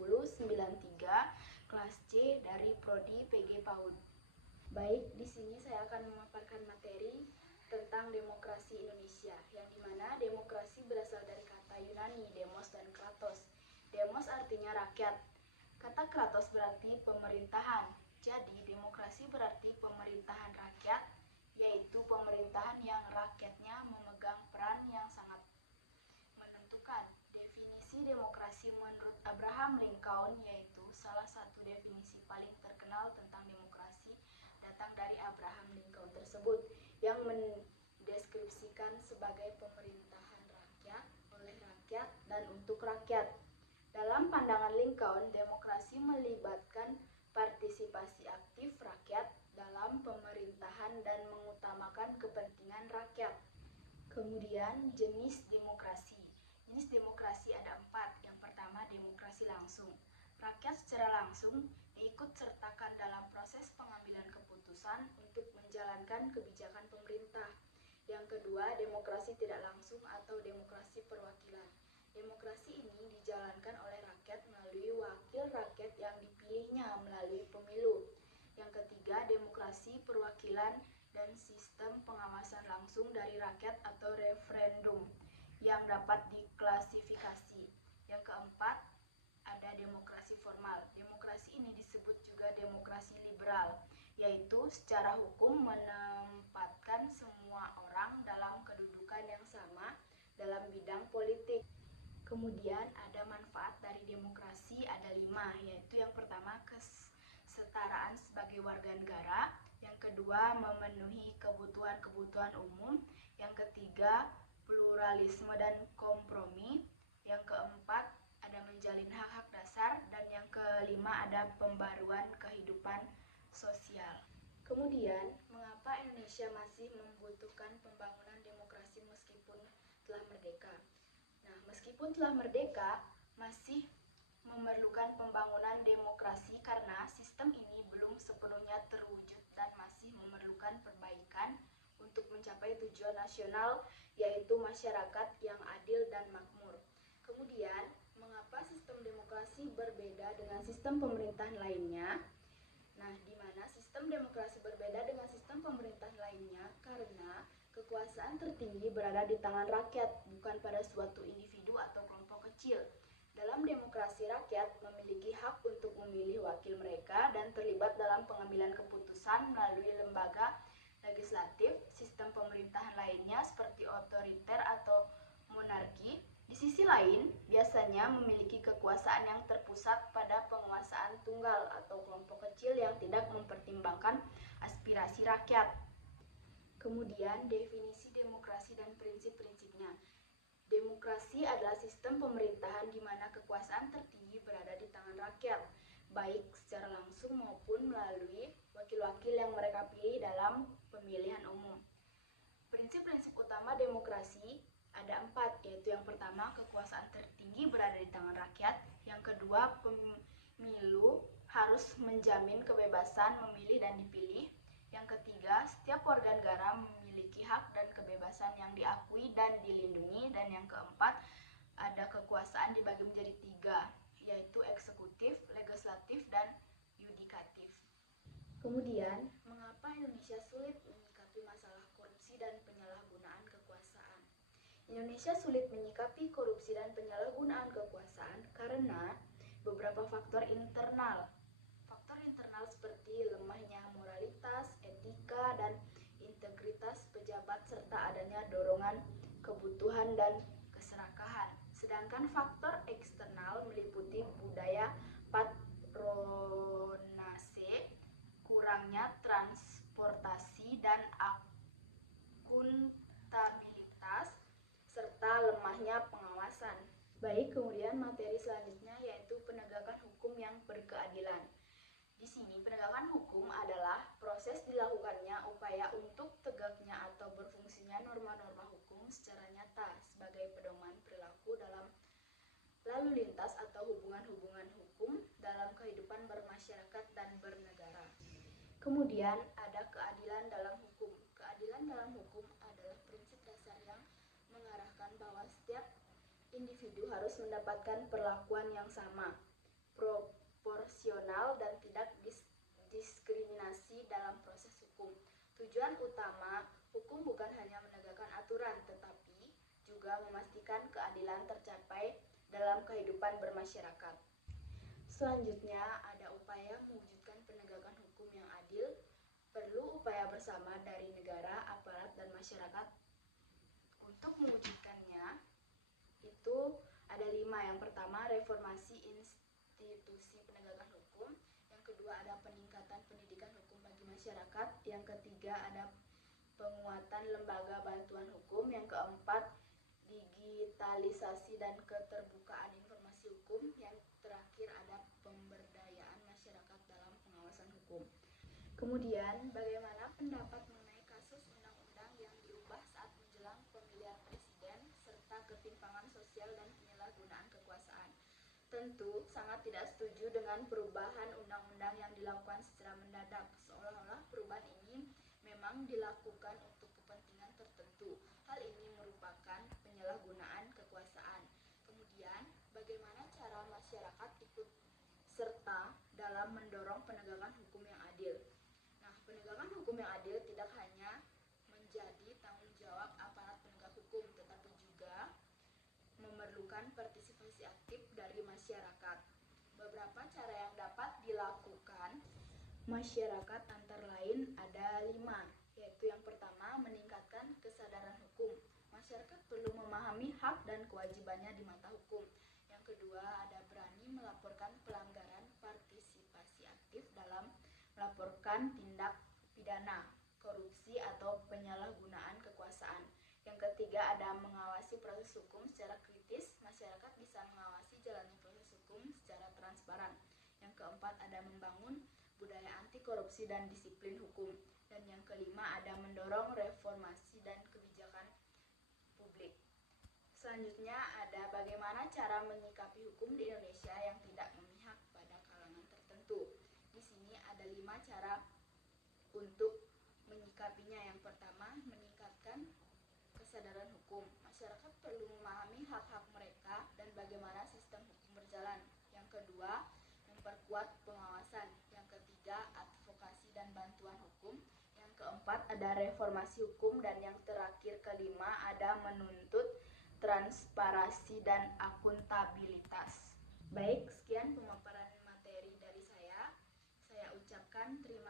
2093 kelas C dari Prodi PG PAUD. Baik, di sini saya akan memaparkan materi tentang demokrasi Indonesia, yang dimana demokrasi berasal dari kata Yunani, demos dan kratos. Demos artinya rakyat. Kata kratos berarti pemerintahan. Jadi, demokrasi berarti pemerintahan rakyat, yaitu pemerintahan yang rakyatnya memegang peran yang sangat menentukan. Definisi demokrasi menurut Abraham Lincoln, yaitu salah satu definisi paling terkenal tentang demokrasi, datang dari Abraham Lincoln tersebut, yang mendeskripsikan sebagai pemerintahan rakyat, oleh rakyat, dan untuk rakyat. Dalam pandangan Lincoln, demokrasi melibatkan partisipasi aktif rakyat dalam pemerintahan dan mengutamakan kepentingan rakyat. Kemudian, jenis demokrasi. Jenis demokrasi ada 4. Yang pertama, demokrasi langsung. Rakyat secara langsung diikut sertakan dalam proses pengambilan keputusan untuk menjalankan kebijakan pemerintah. Yang kedua, demokrasi tidak langsung atau demokrasi perwakilan. Demokrasi ini dijalankan oleh rakyat melalui wakil rakyat yang dipilihnya melalui pemilu. Yang ketiga, demokrasi perwakilan dan sistem pengawasan langsung dari rakyat atau referendum yang dapat diklasifikasi. Yang keempat, ada demokrasi formal. Demokrasi ini disebut juga demokrasi liberal, yaitu secara hukum menempatkan semua orang dalam kedudukan yang sama dalam bidang politik. Kemudian ada manfaat dari demokrasi, ada 5, yaitu yang pertama, kesetaraan sebagai warga negara. Yang kedua, memenuhi kebutuhan-kebutuhan umum. Yang ketiga, pluralisme dan kompromi. Yang keempat, ada menjalin hak-hak dasar. Dan yang kelima, ada pembaruan kehidupan sosial. Kemudian, mengapa Indonesia masih membutuhkan pembangunan demokrasi meskipun telah merdeka? Nah, meskipun telah merdeka, masih memerlukan pembangunan demokrasi karena sistem ini belum sepenuhnya terwujud dan masih memerlukan perbaikan untuk mencapai tujuan nasional, yaitu masyarakat yang adil dan makmur. Kemudian, mengapa sistem demokrasi berbeda dengan sistem pemerintahan lainnya? Nah, di mana sistem demokrasi berbeda dengan sistem pemerintahan lainnya? Karena kekuasaan tertinggi berada di tangan rakyat, bukan pada suatu individu atau kelompok kecil. Dalam demokrasi, rakyat memiliki hak untuk memilih wakil mereka dan terlibat dalam pengambilan keputusan melalui lembaga legislatif. Sistem pemerintahan lainnya seperti otoriter atau monarki, di sisi lain, biasanya memiliki kekuasaan yang terpusat pada penguasaan tunggal atau kelompok kecil yang tidak mempertimbangkan aspirasi rakyat. Kemudian, definisi demokrasi dan prinsip-prinsipnya. Demokrasi adalah sistem pemerintahan di mana kekuasaan tertinggi berada di tangan rakyat, baik secara langsung maupun melalui wakil-wakil yang mereka pilih dalam pemilihan umum. Prinsip-prinsip utama demokrasi ada 4, yaitu yang pertama, kekuasaan tertinggi berada di tangan rakyat. Yang kedua, pemilu harus menjamin kebebasan memilih dan dipilih. Yang ketiga, setiap warga negara memiliki hak dan kebebasan yang diakui dan dilindungi. Dan yang keempat, ada kekuasaan dibagi menjadi 3, yaitu eksekutif, legislatif, dan yudikatif. Kemudian, mengapa Indonesia sulit menyikapi masalah korupsi dan penyalahgunaan kekuasaan? Indonesia sulit menyikapi korupsi dan penyalahgunaan kekuasaan karena beberapa faktor internal. Faktor internal seperti lemahnya moralitas, etika, dan integritas pejabat serta adanya dorongan kebutuhan dan keserakahan. Sedangkan faktor eksternal meliputi budaya patronase, kurangnya transportasi dan akuntabilitas, serta lemahnya pengawasan. Baik, kemudian materi selanjutnya yaitu penegakan hukum yang berkeadilan. Di sini penegakan hukum adalah proses dilakukannya upaya untuk tegaknya atau berfungsinya norma-norma hukum secara nyata sebagai pedoman perilaku dalam lalu lintas atau hubungan-hubungan hukum dalam kehidupan bermasyarakat dan bernegara. Kemudian ada keadilan dalam hukum. Keadilan dalam hukum adalah prinsip dasar yang mengarahkan bahwa setiap individu harus mendapatkan perlakuan yang sama. proporsional, dan tidak diskriminasi dalam proses hukum. Tujuan utama hukum bukan hanya menegakkan aturan, tetapi juga memastikan keadilan tercapai dalam kehidupan bermasyarakat. Selanjutnya, ada upaya mewujudkan penegakan hukum yang adil. Perlu upaya bersama dari negara, aparat, dan masyarakat. Untuk mewujudkannya, itu ada 5. Yang pertama, reformasi institusi penegakan hukum. Yang kedua, ada peningkatan pendidikan hukum bagi masyarakat. Yang ketiga, ada penguatan lembaga bantuan hukum. Yang keempat, digitalisasi dan keterbukaan informasi hukum. Yang terakhir, ada pemberdayaan masyarakat dalam pengawasan hukum. Kemudian, bagaimana pendapat mengenai kasus undang-undang yang diubah saat menjelang pemilihan presiden serta ketimpangan sosial dan penyalahgunaan kekuasaan? Tentu sangat tidak setuju dengan perubahan undang-undang yang dilakukan secara mendadak, seolah-olah perubahan ini memang dilakukan untuk kepentingan tertentu. Hal ini merupakan penyalahgunaan kekuasaan. Kemudian, bagaimana cara masyarakat ikut serta dalam mendorong penegakan hukum yang adil? Nah, penegakan hukum yang adil tidak hanya menjadi tanggung jawab aparat penegak hukum, tetapi juga memerlukan partisipasi aktif dari masyarakat. Beberapa cara yang dapat dilakukan masyarakat antara lain ada 5, yaitu yang pertama, meningkatkan kesadaran hukum. Masyarakat perlu memahami hak dan kewajibannya di mata hukum. Yang kedua, ada berani melaporkan pelanggaran, partisipasi aktif dalam melaporkan tindak pidana, korupsi, atau penyalahgunaan kekuasaan. Yang ketiga, ada mengawasi proses hukum secara kritis. Masyarakat bisa mengawasi jalannya proses hukum secara transparan. Yang keempat, ada membangun budaya anti korupsi dan disiplin hukum. Dan yang kelima, ada mendorong reformasi dan kebijakan publik. Selanjutnya, ada bagaimana cara menyikapi hukum di Indonesia yang tidak memihak pada kalangan tertentu. Di sini ada 5 cara untuk menyikapinya. Yang pertama, meningkatkan kesadaran hukum. Masyarakat perlu memahami hak-hak mereka dan bagaimana sistem hukum berjalan. Yang kedua, memperkuat pengawasan. Yang ketiga, advokasi dan bantuan hukum. Yang keempat, ada reformasi hukum. Dan yang terakhir, kelima, ada menuntut transparansi dan akuntabilitas. Baik, sekian pemaparan materi dari saya. Saya ucapkan terima